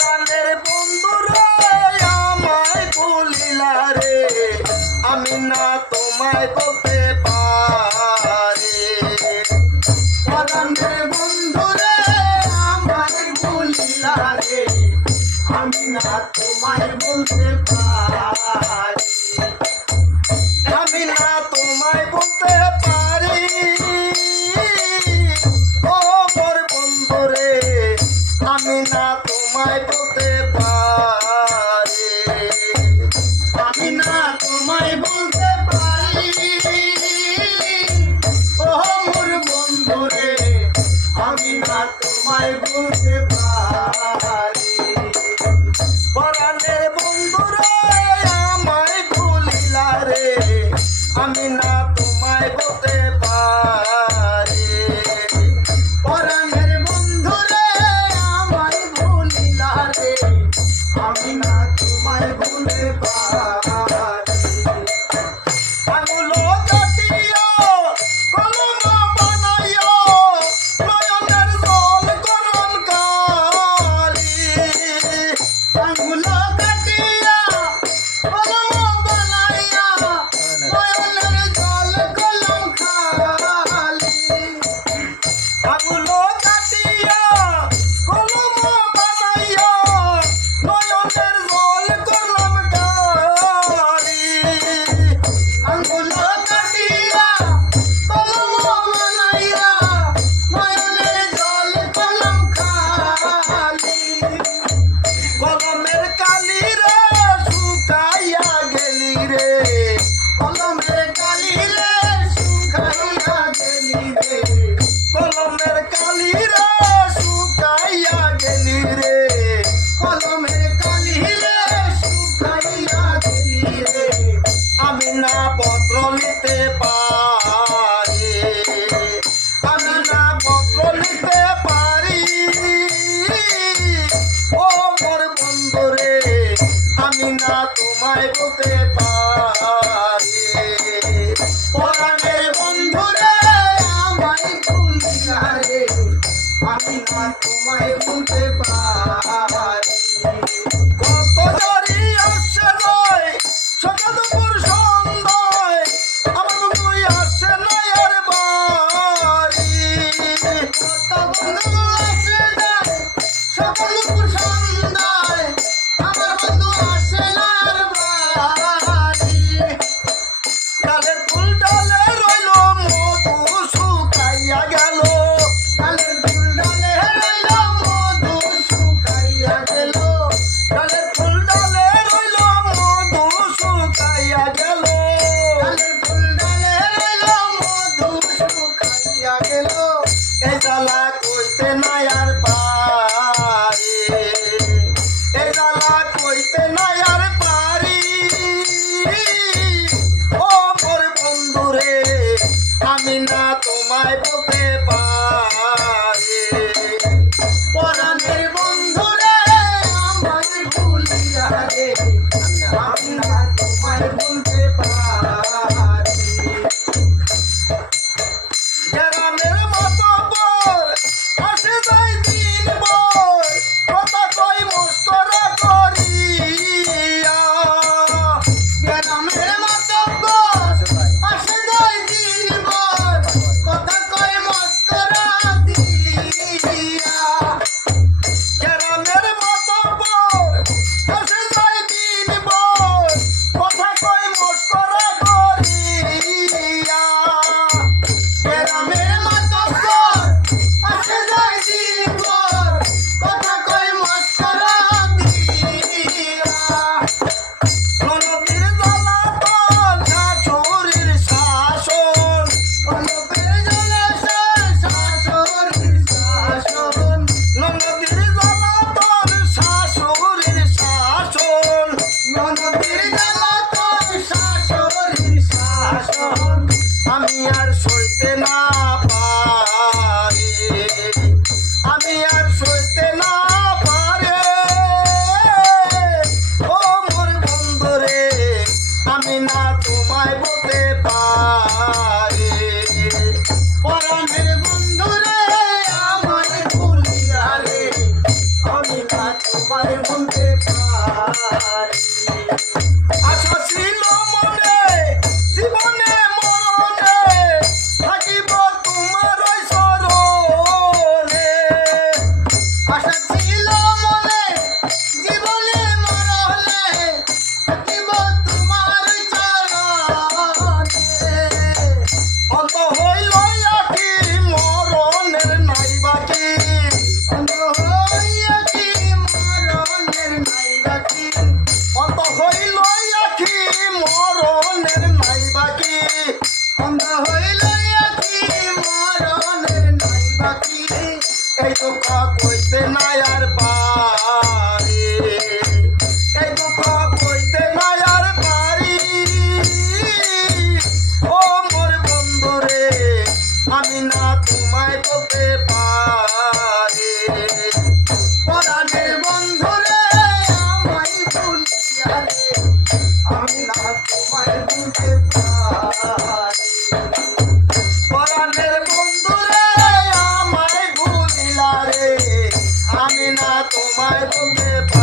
পরাণের বন্ধুরা, আমায় বলিলা রে, আমি না তোমায় বলতে পারি। প্রাণের বন্ধুরে, আমায় বলিলা রে, আমি না তোমায় বলতে পারি তোমায় বলতে পারে। আমি না তোমায় বলতে পারি। ও মোর বন্ধুরে, আমি না তোমায় বলতে পারি তোমায় বলতে পারি। পরাণের তোমায় বলতে পারি। কত জরি আসে নয়, সকাল দুপুর সন্ধ্যায়, আমার নয় আর তোমায় বলতে পারি। না তোমায় বলতে